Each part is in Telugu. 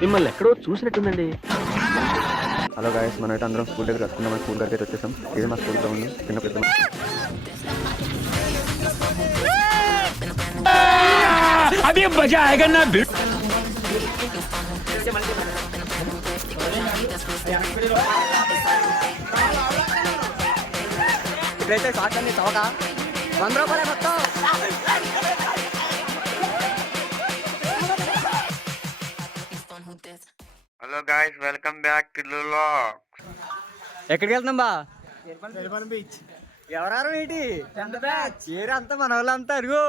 మిమ్మల్ని ఎక్కడో చూసినట్టుందండి. హలో గాయస్, మనం అయితే అందరం స్కూల్ దగ్గర కట్టుకున్నాం. స్కూల్ దగ్గర అయితే వచ్చేసాం. ఇది మా స్కూల్ గ్రౌండ్. చిన్న పెద్ద అదే మజా ఆయేగా నా. ఇప్పుడైతే షార్ట్ అన్ని చౌక 100 రూపాయలే మొత్తం. Hello guys, welcome back to vlog. ఎక్కడికి వెళ్తున్నాం బా? బీచ్. ఎవరారు ఏంటి ఏరంతా మన వాళ్ళంతా అరుగు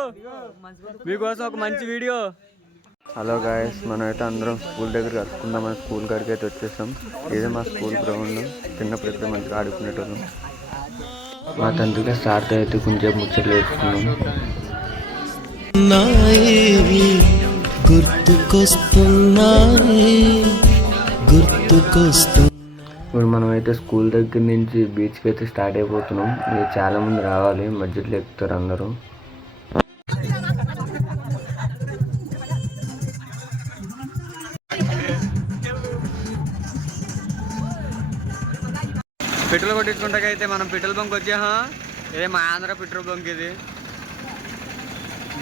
మీకోసం ఒక మంచి వీడియో. హలో గాయస్, మనం అయితే అందరం స్కూల్ దగ్గర కట్టుకుందామని స్కూల్ కాడికి అయితే వచ్చేసాం. ఇది మా స్కూల్ గ్రౌండ్. చిన్నప్పుడు అయితే మంచిగా ఆడుకునేటోళ్ళం. మా తండ్రిగా సార్తో అయితే కొంచెం ముచ్చట్లు వేసుకున్నాం. ఇప్పుడు మనం అయితే స్కూల్ దగ్గర నుంచి బీచ్కి అయితే స్టార్ట్ అయిపోతున్నాం. మీరు చాలా మంది రావాలి, మధ్యలో ఎక్కుతారు అందరూ. పెట్రోల్ కొట్టించుకుంటాకైతే మనం పెట్రోల్ బంక్ వచ్చాహా. ఇదే మా ఆంధ్ర పెట్రోల్ బంక్. ఇది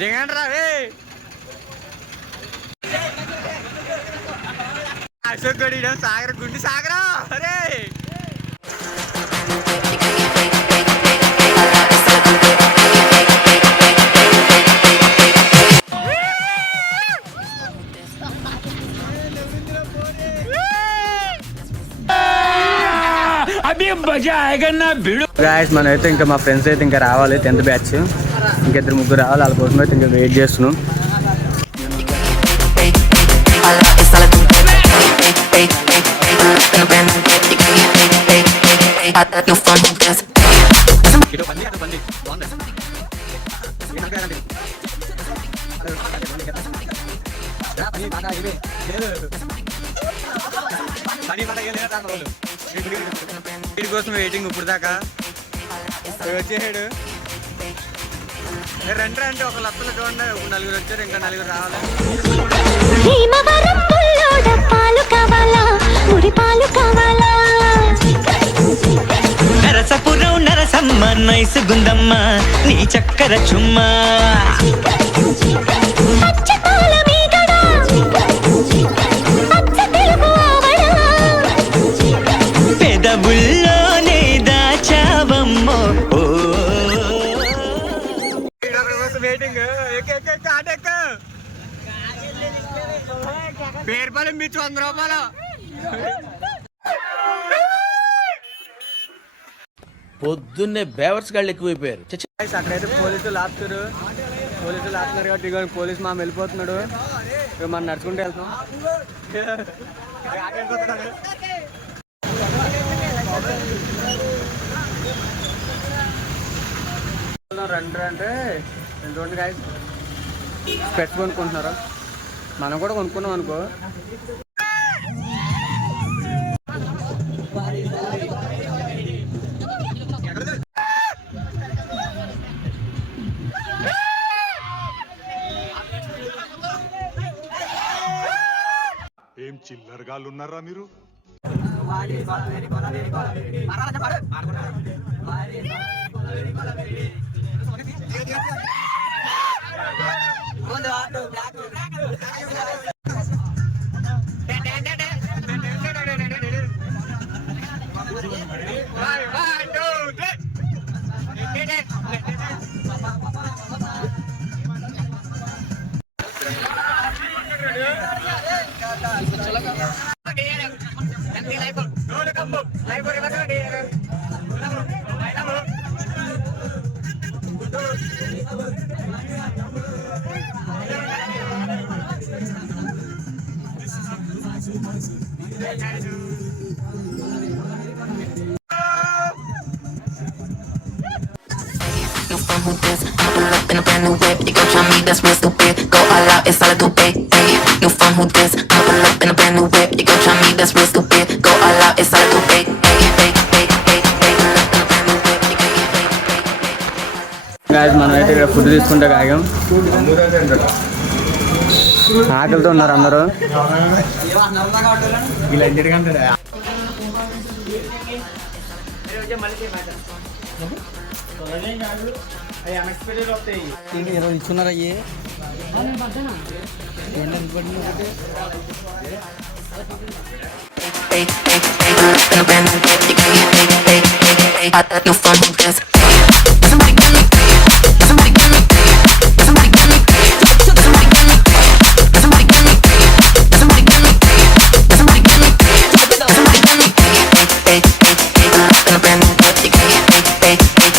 దిగండి రా. అశోక్ గడి సాగర్ గుండి సాగరా. అరే అదే మజా ఆయేగా నా. గాయస్, మనం అయితే ఇంకా మా ఫ్రెండ్స్ అయితే ఇంకా రావాలి. 10th బ్యాచ్ ఇంకిద్దరు ముగ్గురు రావాలి. వాళ్ళ కోసం అయితే ఇంకా వెయిట్ చేస్తున్నాం. వీడి కోసం వెయిటింగ్ ఇప్పుడు దాకా. వచ్చేసాడు. రండి రండి, ఒక లక్షలు చూడండి. నలుగురు వచ్చారు, ఇంకా నలుగురు రావాలి. నరసపురం నరసమ్మ నైసు గుందమ్మ నీ చక్కర చుమ్మా. పెదవుల్లోనే దాచావమ్మో. వెయిటింగ్. పేరుపాలెం బీచ్ 100 రూపాయలు. పొద్దున్నే బేవర్స్ గాళ్ళు ఎక్కువైపోయారు. అక్కడైతే పోలీసులు ఆపుతారు. కాబట్టి ఇక పోలీసు మామ వెళ్ళిపోతున్నాడు. ఇక మనం నడుచుకుంటూ వెళ్తాం. రండి అంటే చూడండి గాయస్, స్పెట్స్ కొనుక్కుంటున్నారు. మనం కూడా కొనుక్కున్నాం అనుకో. ఏం చిల్లరగాళ్ళు ఉన్నారా మీరు? Who this? I pull up in a brand new whip. You gon' try me, that's real stupid. Go all out, it's all I do, babe. Hey, new phone, who this? I pull up in a brand new whip. You gon' try me, that's real stupid. Go all out, it's all I do, babe. Hey, hey, hey, hey, hey, pull up in a brand new whip. You gon' hey, hey, hey. Guys, మనం అయితే ఇక్కడ ఫుడ్ తీసుకుంటే ఆగాం. ఆకలితో ఉన్నారు అందరూ. ఇచ్చున్నారా అయ్యి New phone, who this? Somebody get me. Somebody get me. Somebody get me. Somebody get me. Somebody get me. Somebody get me. Somebody get me. Somebody get me. Hey, hey, hey, in a brand new whip. Hey, hey, hey.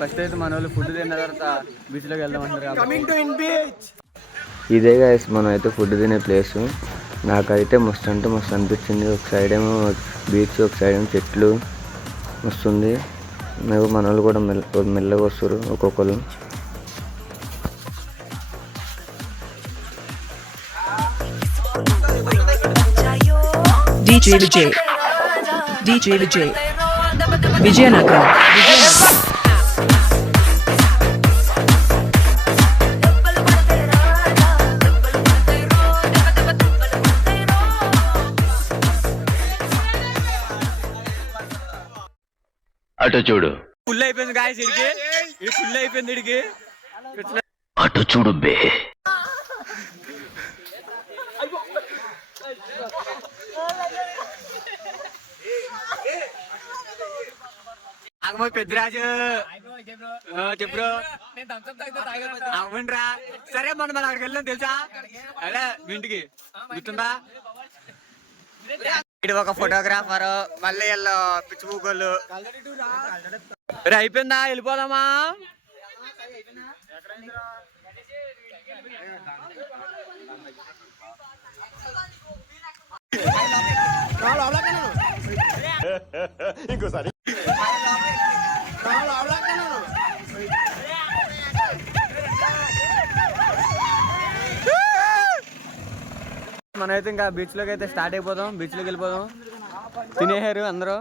First అయితే మన వాళ్ళు ఫుడ్ తిన్న తర్వాత బీచ్లోకి వెళ్దామంటారు. ఇదే గైస్ మనం అయితే ఫుడ్ తినే ప్లేస్. నాకైతే మస్తు అంటే మస్తు అనిపించింది. ఒక సైడ్ ఏమో బీచ్, ఒక సైడ్ ఏమో చెట్లు వస్తుంది. మన వాళ్ళు కూడా మెల్లగా వస్తారు ఒక్కొక్కరు. DJ Vijay. DJ Vijay. Vijayanagaram. అటు చూడు, ఫుల్ అయిపోయింది గాయస్. ఇది ఫుల్ అయిపోయింది. ఇడికి అటు చూడు బే. పెద్దరాజు చెప్పు అవునరా. సరే మనం అక్కడికి వెళ్ళాం తెలుసా? అదే ఇంటికి గుర్తుందా? ఇది ఒక ఫోటోగ్రాఫర్, మళ్ళీ వీళ్ళు పిచ్చి పూకోళ్ళు. అయిపోయిందా? వెళ్ళిపోదామా? ఇంకోసారి మనమైతే ఇంకా బీచ్ లోకి అయితే స్టార్ట్ అయిపోదాం. బీచ్ లోకి వెళ్ళిపోదాం. తినేసారు అందరూ.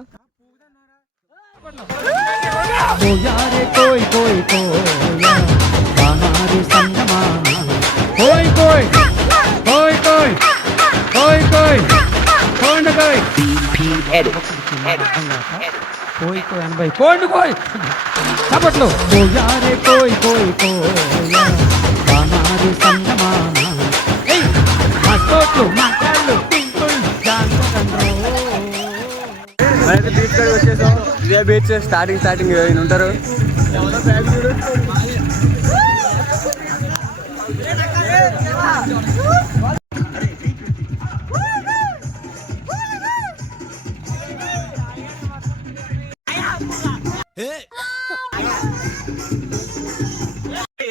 మనైతే బీచ్ కాడికి వచ్చేసాం. ఇదే బీచ్ స్టార్టింగ్ ఈయన ఉంటారు.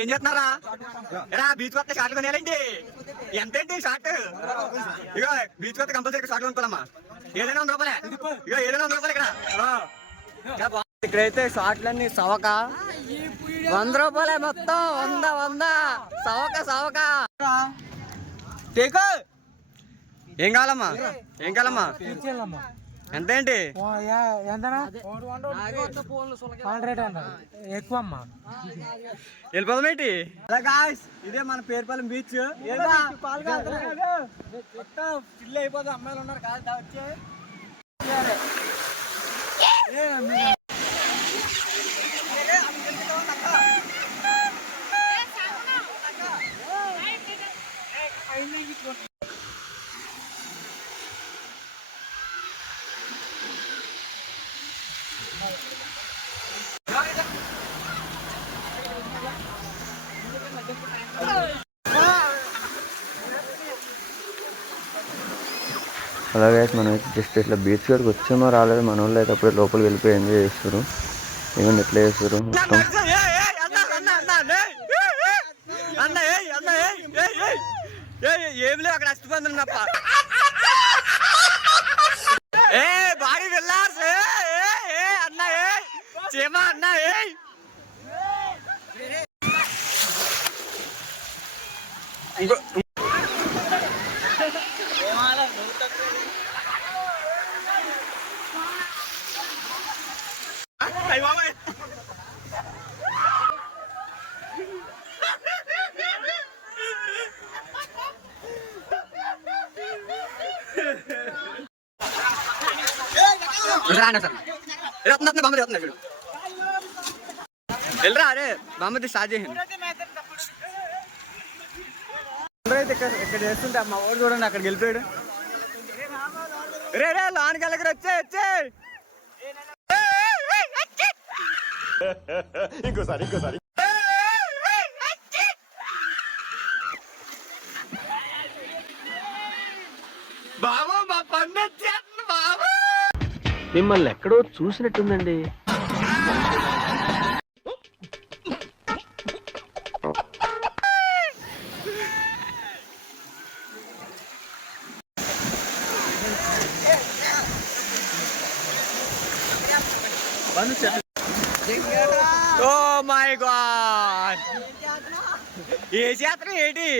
ఏం చేస్తున్నారా? బీచ్ కొత్త షార్ట్ కొనేయాలండి. ఎంతేంటి షార్ట్? ఇగో బీచ్ కొత్త కంపల్సరీ షార్ట్ కొనుక్కోవాలమ్మా. ఏదైనా 100 రూపాయలే. ఇగో ఏదైనా 100 రూపాయలు ఇక్కడ. ఇక్కడైతే షార్ట్లన్నీ సవక 100 రూపాయలే మొత్తం. 100 సవక. టేకు ఏం కావాలమ్మా? ఎంతేంటి? వెళ్ళిపోదామేంటి? ఇదే మన పేరుపాలెం బీచ్. చిల్లు అయిపోతాం. అమ్మాయిలు ఉన్నారు కాదు వచ్చే. అలాగే మనం అయితే జస్ట్ ఇట్లా బీచ్ కాడికి వచ్చామో రాలేదు, మన వాళ్ళు అయితే అప్పుడే లోపలికి వెళ్ళిపోయి ఎంజాయ్ చేస్తారు. ఏమన్నా ఎట్లా చేస్తారు మొత్తం. ఏం లేవు అక్కడ అస్థిపందులు తప్ప. బాడీ వెళ్ళాస్ అన్న చేమ అన్న ఇంకో వెళ్ళరా అరే బామ్మది స్టార్ట్ చేసింది. అందరైతే ఇక్కడ చేస్తుంటే మా ఊరు చూడండి అక్కడికి వెళ్ళిపోయాడు. రే రే లాన్ కలగర వచ్చే ఇంకోసారి బాబు మా పన్ను వచ్చేస్తుంది బాబు. మిమ్మల్ని ఎక్కడో చూసినట్టుందండి. ఓ మై గాడ్ ఏ జాతర ఏంటి?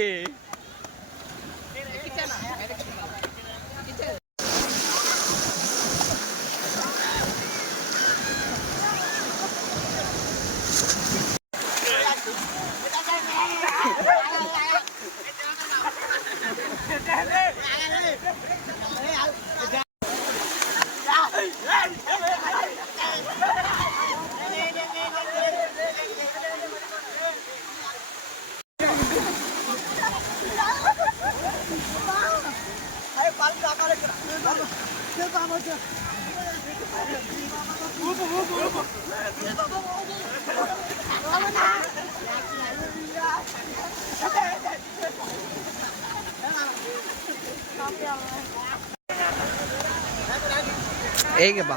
एक बा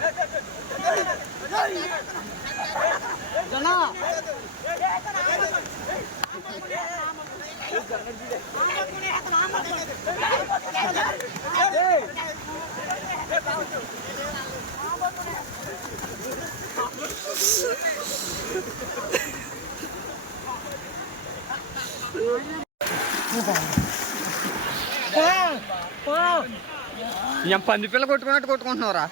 పంది పిల్ల కొట్టుకున్నట్టు కొట్టుకుంటున్నావురా.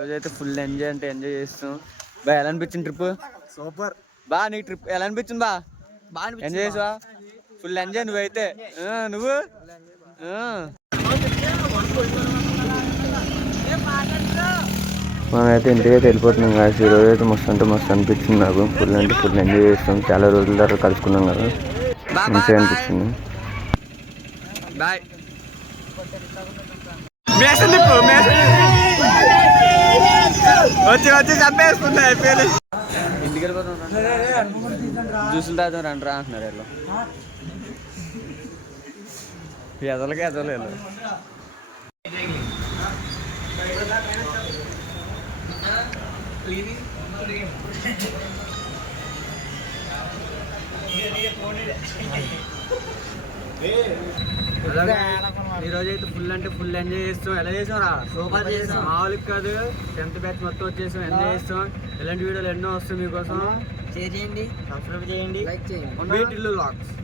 రోజైతే ఫుల్ ఎంజాయ్ అంటే ఎంజాయ్ చేస్తాం. బా ఎలా అనిపించింది ట్రిప్? సూపర్. బా నీకు ట్రిప్ ఎలా అనిపించింది? బా ఎంజాయ్ చేసావా? ఫుల్ ఎంజాయ్ నువ్వైతే. నువ్వు మనమైతే ఇంటికైతే వెళ్ళిపోతున్నాం కదా. ఈ రోజు అయితే మస్తు అంటే మస్తు అనిపించింది నాకు. ఫుల్ అంటే ఫుల్ ఎంజాయ్ చేస్తాం. చాలా రోజుల తర్వాత కలుసుకున్నాం కదా, మంచిగా అనిపించింది. బాయ్. మేసం తిప్పు, మేసం వచ్చి వచ్చి చంపేసుకుంటా అయిపోయి. ఇంటికి వెళ్ళిపోతాం, జ్యూసులు తాగుతాం రండి రా అంటున్నారు వీళ్ళు. ఎదలకి ఎదలేదు. ఈరోజు అయితే ఫుల్ అంటే ఫుల్ ఎంజాయ్ చేస్తాం. ఎలా చేసాం? సూపర్ చేసాం. మామూలుగా కాదు, 10th బ్యాచ్ మొత్తం వచ్చేసాం, ఎంజాయ్ చేస్తాం. ఇలాంటి వీడియోలు ఎన్నో వస్తాయి మీకోసం. షేర్ చేయండి, సబ్స్క్రైబ్ చేయండి, లైక్ చేయండి. వీటిల్లు లాక్స్.